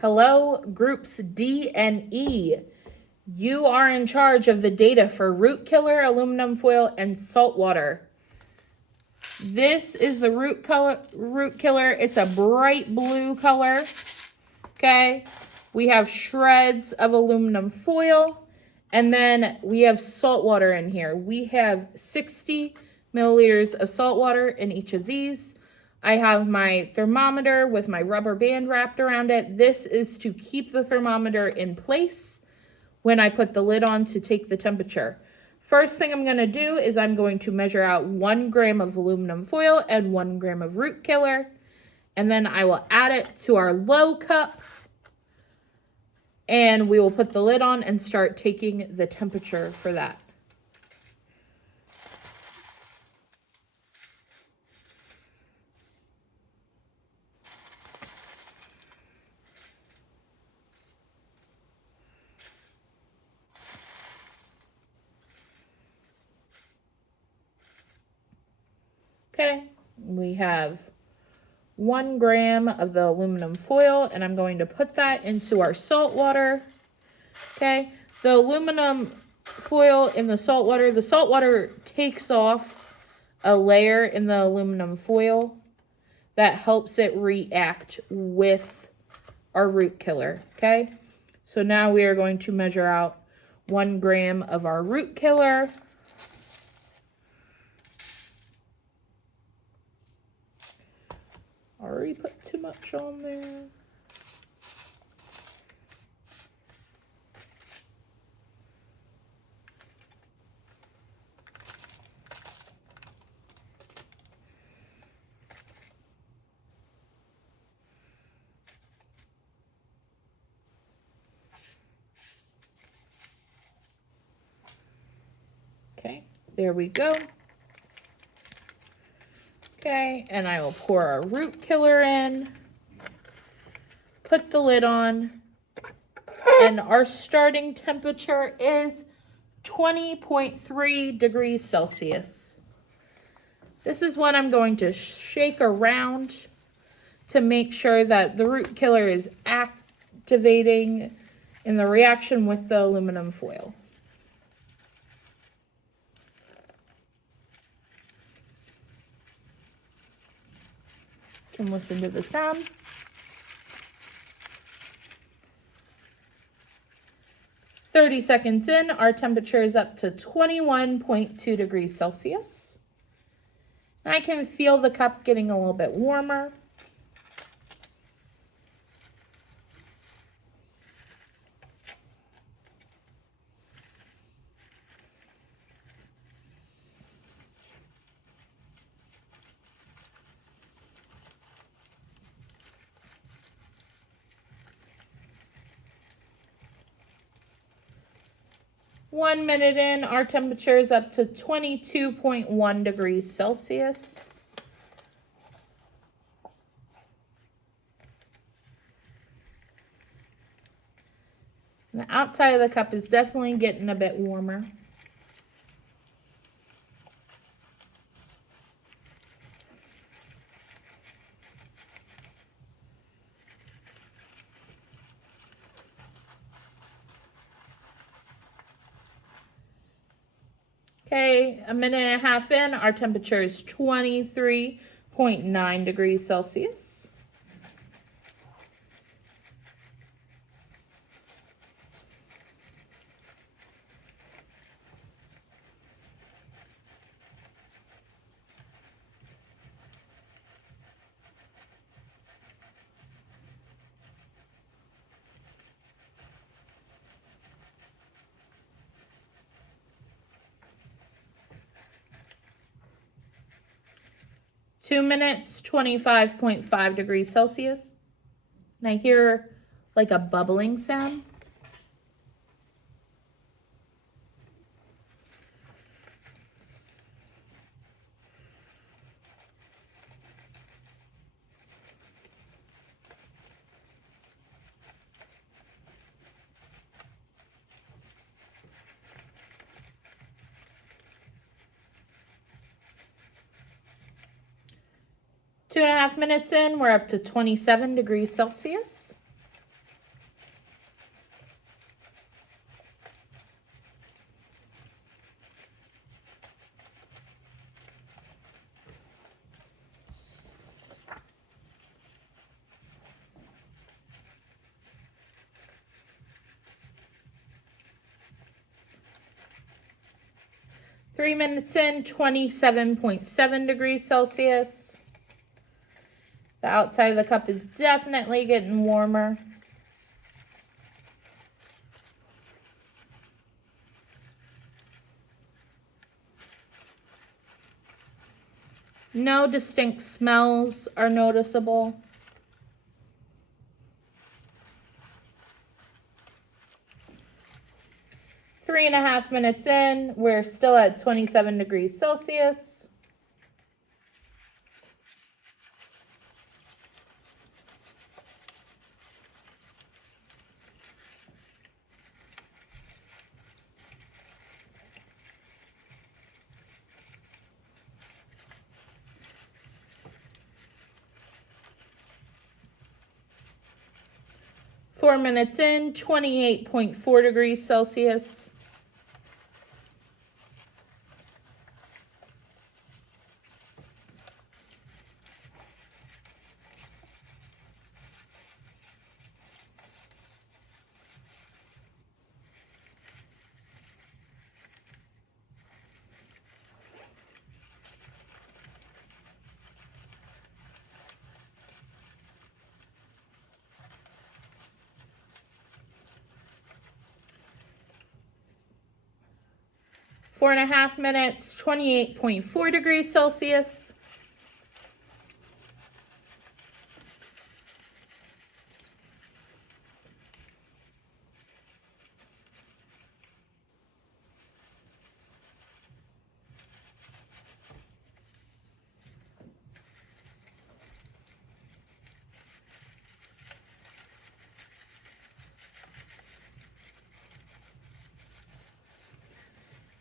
Hello, groups D and E. You are in charge of the data for root killer, aluminum foil, and salt water. This is the root killer. It's a bright blue color. Okay. We have shreds of aluminum foil. And then we have salt water in here. We have 60 milliliters of salt water in each of these. I have my thermometer with my rubber band wrapped around it. This is to keep the thermometer in place when I put the lid on to take the temperature. First thing I'm going to do is I'm going to measure out 1 gram of aluminum foil and 1 gram of root killer. And then I will add it to our low cup. And we will put the lid on and start taking the temperature for that. Okay, we have 1 gram of the aluminum foil, and I'm going to put that into our salt water. Okay, the aluminum foil in the salt water takes off a layer in the aluminum foil that helps it react with our root killer. Okay, so now we are going to measure out 1 gram of our root killer. Already put too much on there. Okay, there we go. Okay, and I will pour our root killer in, put the lid on, and our starting temperature is 20.3 degrees Celsius. This is what I'm going to shake around to make sure that the root killer is activating in the reaction with the aluminum foil. And listen to the sound. "30 seconds in, our temperature is up to 21.2 degrees Celsius. And I can feel the cup getting a little bit warmer. One minute in, our temperature is up to 22.1 degrees Celsius. And the outside of the cup is definitely getting a bit warmer. Okay, a minute and a half in, our temperature is 23.9 degrees Celsius. Two minutes, 25.5 degrees Celsius. And I hear like a bubbling sound. Two and a half minutes in, we're up to 27 degrees Celsius. 3 minutes in, 27.7 degrees Celsius. The outside of the cup is definitely getting warmer. No distinct smells are noticeable. Three and a half minutes in, we're still at 27 degrees Celsius. Four minutes in, 28.4 degrees Celsius. Four and a half minutes, 28.4 degrees Celsius.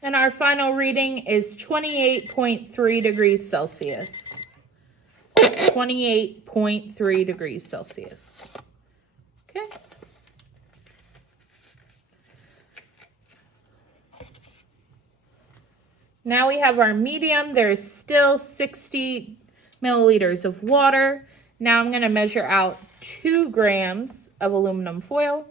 And our final reading is 28.3 degrees Celsius. 28.3 degrees Celsius. Okay. Now we have our medium. There's still 60 milliliters of water. Now I'm going to measure out 2 grams of aluminum foil.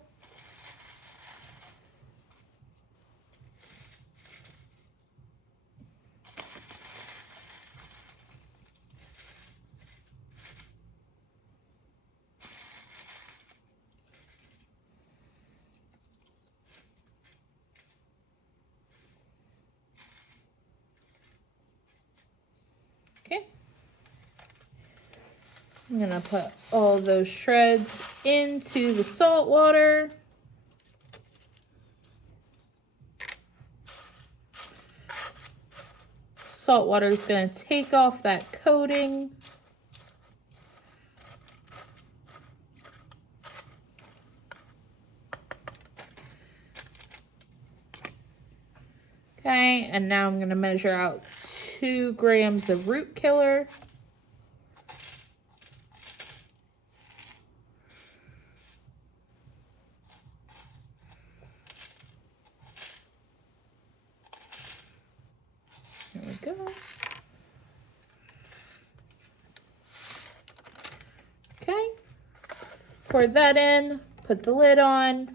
Okay. I'm going to put all those shreds into the salt water. Salt water is going to take off that coating. Okay, and now I'm going to measure out 2 grams of root killer. There we go. Okay, pour that in, put the lid on,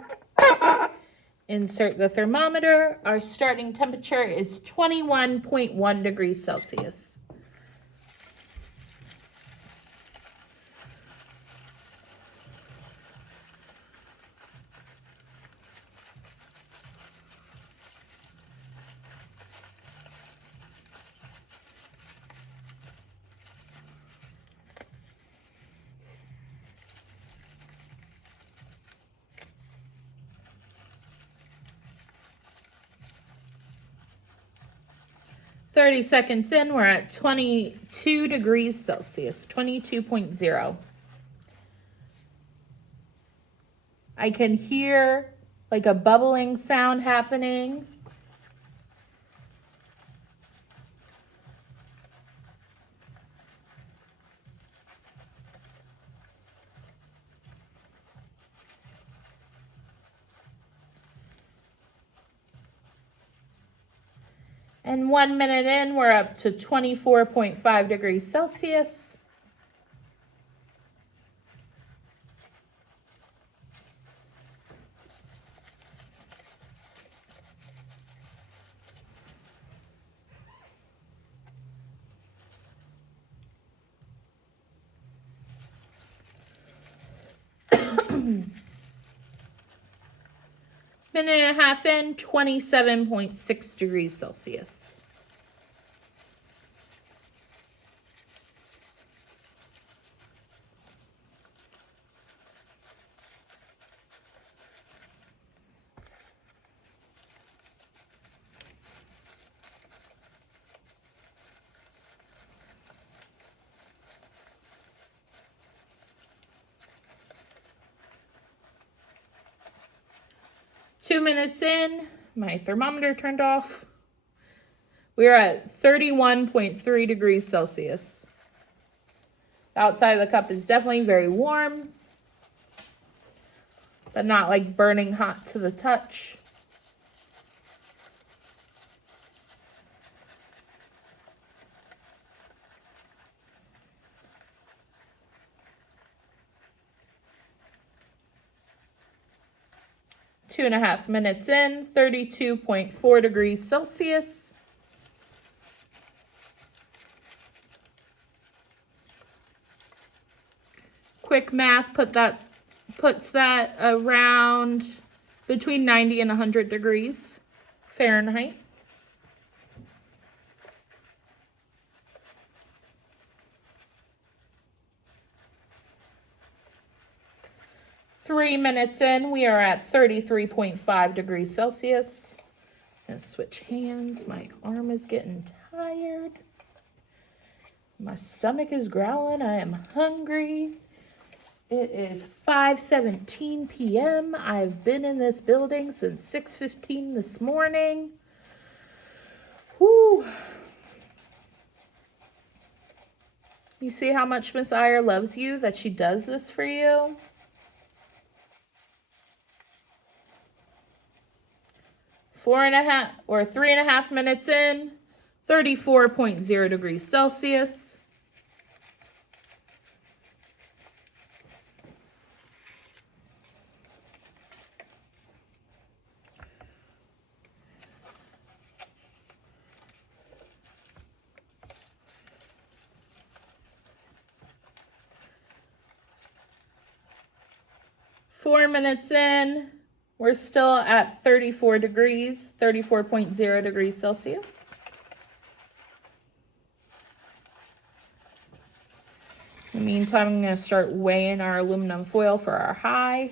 insert the thermometer. Our starting temperature is 21.1 degrees Celsius. Thirty seconds in, we're at 22 degrees Celsius, 22.0. I can hear like a bubbling sound happening. And 1 minute in, we're up to 24.5 degrees Celsius. Minute and a half in, 27.6 degrees Celsius. Two minutes in, my thermometer turned off. We're at 31.3 degrees Celsius. The outside of the cup is definitely very warm, but not like burning hot to the touch. Two and a half minutes in, 32.4 degrees Celsius. Quick math puts that around between 90 and 100 degrees Fahrenheit. Three minutes in, we are at 33.5 degrees Celsius. I'm gonna switch hands. My arm is getting tired. My stomach is growling. I am hungry. It is 5:17 p.m. I've been in this building since 6:15 this morning. Whew. You see how much Miss Iyer loves you, that she does this for you? Four and a half or 3.5 minutes in, 34.0 degrees Celsius. Four minutes in, we're still at 34 degrees, 34.0 degrees Celsius. In the meantime, I'm going to start weighing our aluminum foil for our high.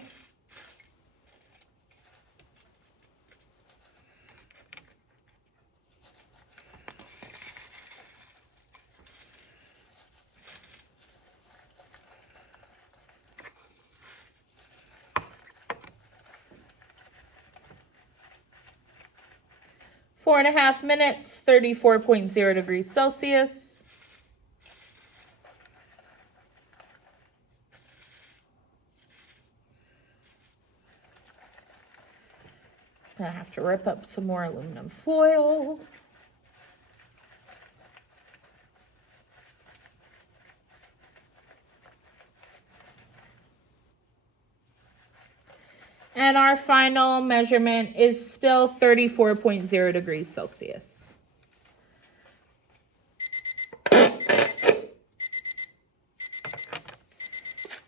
Four and a half minutes, 34.0 degrees Celsius. I have to rip up some more aluminum foil. And our final measurement is still 34.0 degrees Celsius.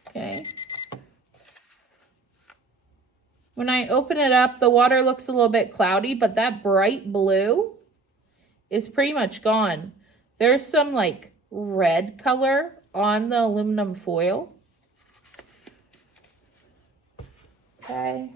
Okay. When I open it up, the water looks a little bit cloudy, but that bright blue is pretty much gone. There's some like red color on the aluminum foil. Okay.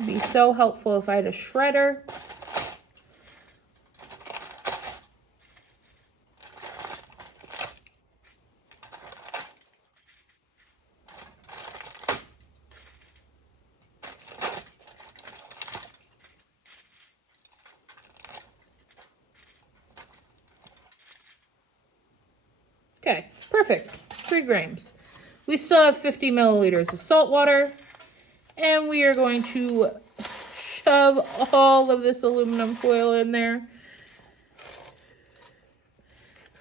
It'd be so helpful if I had a shredder. Okay, perfect. 3 grams. We still have 50 milliliters of salt water, and we are going to shove all of this aluminum foil in there.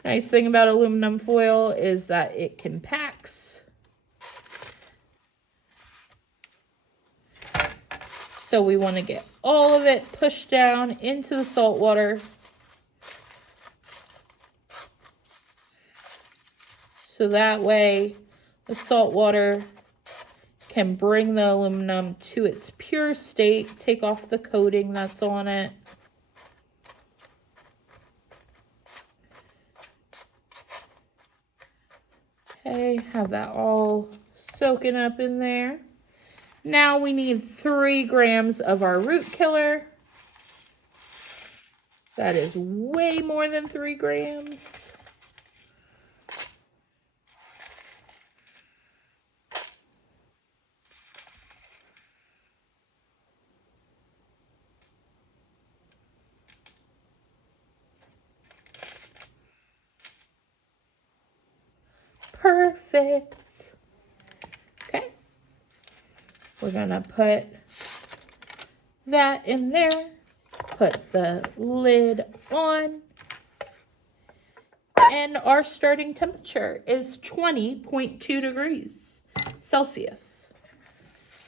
Nice thing about aluminum foil is that it compacts. So we want to get all of it pushed down into the salt water. So that way the salt water can bring the aluminum to its pure state, take off the coating that's on it. Okay, have that all soaking up in there. Now we need 3 grams of our root killer. That is way more than 3 grams. Perfect. Okay. We're gonna put that in there. Put the lid on. And our starting temperature is 20.2 degrees Celsius.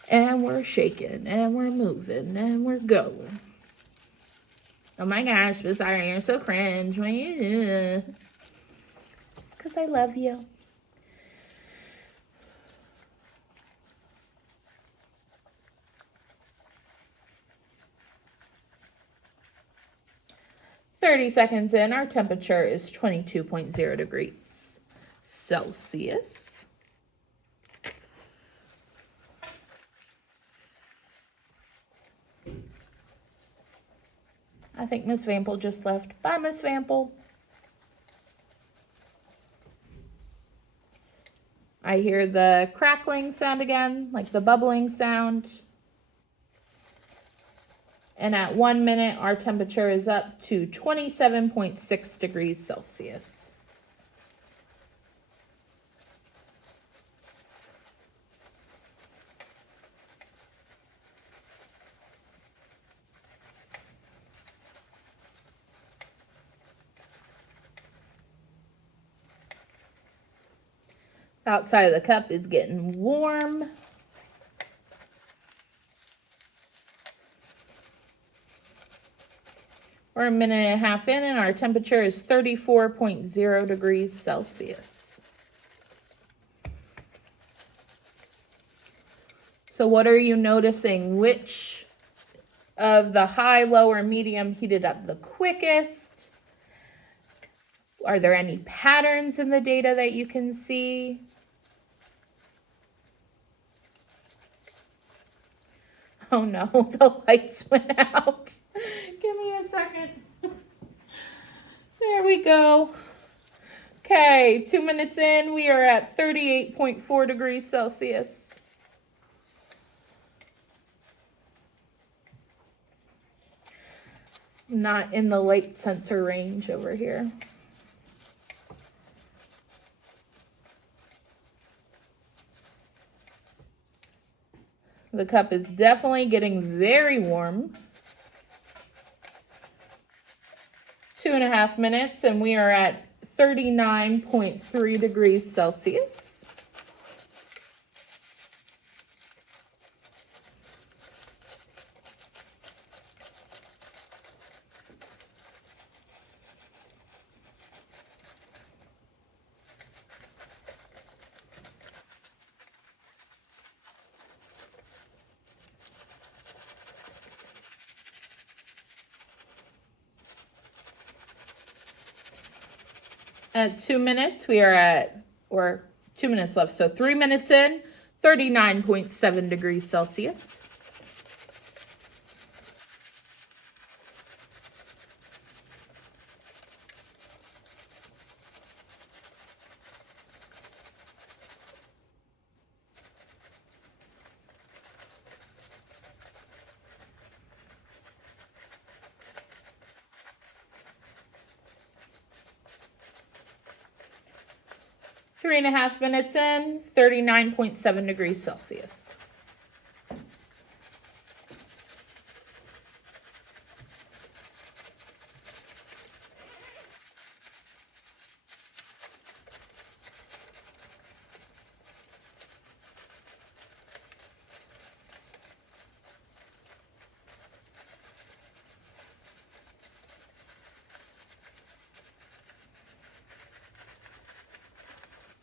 And we're shaking, and we're moving, and we're going. Oh my gosh, Bizarre, you're so cringe. It's because I love you. "30 seconds in, our temperature is 22.0 degrees Celsius. I think Miss Vample just left. Bye, Miss Vample. I hear the crackling sound again, like the bubbling sound. And at 1 minute, our temperature is up to 27.6 degrees Celsius. The outside of the cup is getting warm. We're a minute and a half in, and our temperature is 34.0 degrees Celsius. So what are you noticing? Which of the high, low, or medium heated up the quickest? Are there any patterns in the data that you can see? Oh no, the lights went out. Give me a second. There we go. Okay, 2 minutes in, we are at 38.4 degrees Celsius. Not in the light sensor range over here. The cup is definitely getting very warm. 2.5 minutes, and we are at 39.3 degrees Celsius. At 2 minutes, we are at, or 2 minutes left, so 3 minutes in, 39.7 degrees Celsius. Three and a half minutes in, 39.7 degrees Celsius.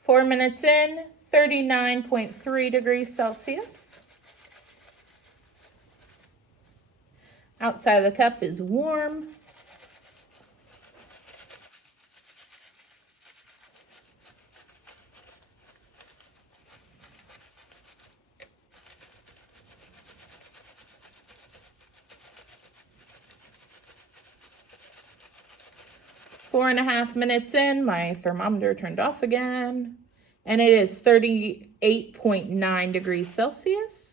4 minutes in, 39.3 degrees Celsius. Outside of the cup is warm. Four and a half minutes in, my thermometer turned off again, and it is 38.9 degrees Celsius.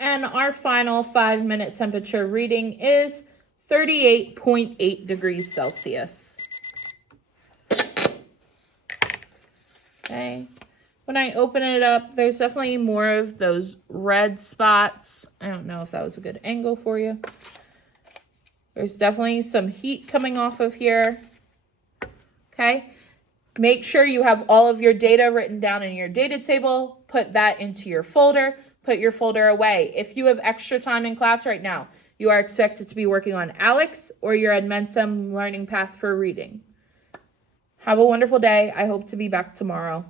And our final 5-minute temperature reading is 38.8 degrees Celsius. Okay. When I open it up, there's definitely more of those red spots. I don't know if that was a good angle for you. There's definitely some heat coming off of here. Okay. Make sure you have all of your data written down in your data table. Put that into your folder. Put your folder away. If you have extra time in class right now, you are expected to be working on ALEKS or your Edmentum learning path for reading. Have a wonderful day. I hope to be back tomorrow.